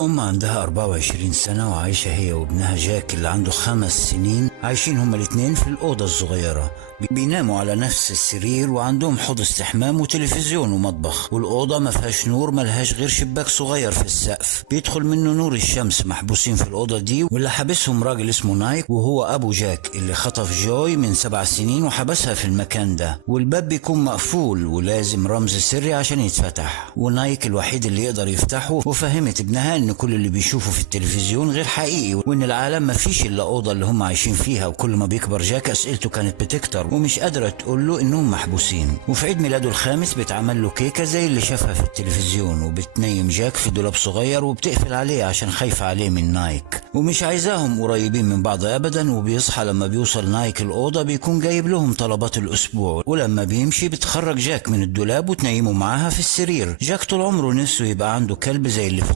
أم عندها 24 سنة وعايشة هي وابنها جاك اللي عنده 5 سنين، عايشين هما الاتنين في الأوضة الصغيرة. بيناموا على نفس السرير وعندهم حوض استحمام وتلفزيون ومطبخ، والأوضة ما فيهاش نور، ملهاش غير شباك صغير في السقف بيدخل منه نور الشمس. محبوسين في الأوضة دي، واللي حابسهم راجل اسمه نايك، وهو أبو جاك اللي خطف جوي من 7 سنين وحبسها في المكان ده. والباب بيكون مقفول ولازم رمز سري عشان يتفتح، ونايك الوحيد اللي يقدر يفتحه. وفهمت ابنها ان كل اللي بيشوفه في التلفزيون غير حقيقي، وان العالم ما فيش الا اوضه اللي هم عايشين فيها. وكل ما بيكبر جاك اسئلته كانت بتكتر ومش قادره تقول له انهم محبوسين. وفي عيد ميلاده الخامس بتعمل له كيكه زي اللي شافها في التلفزيون، وبتنيم جاك في دولاب صغير وبتقفل عليه عشان خايفه عليه من نايك، ومش عايزاهم قريبين من بعض ابدا. وبيصحى لما بيوصل نايك الاوضه بيكون جايب لهم طلبات الاسبوع، ولما بيمشي بتخرج جاك من الدولاب وتنيمه معاها في السرير. جاك طول عمره نفسه يبقى عنده كلب زي اللي في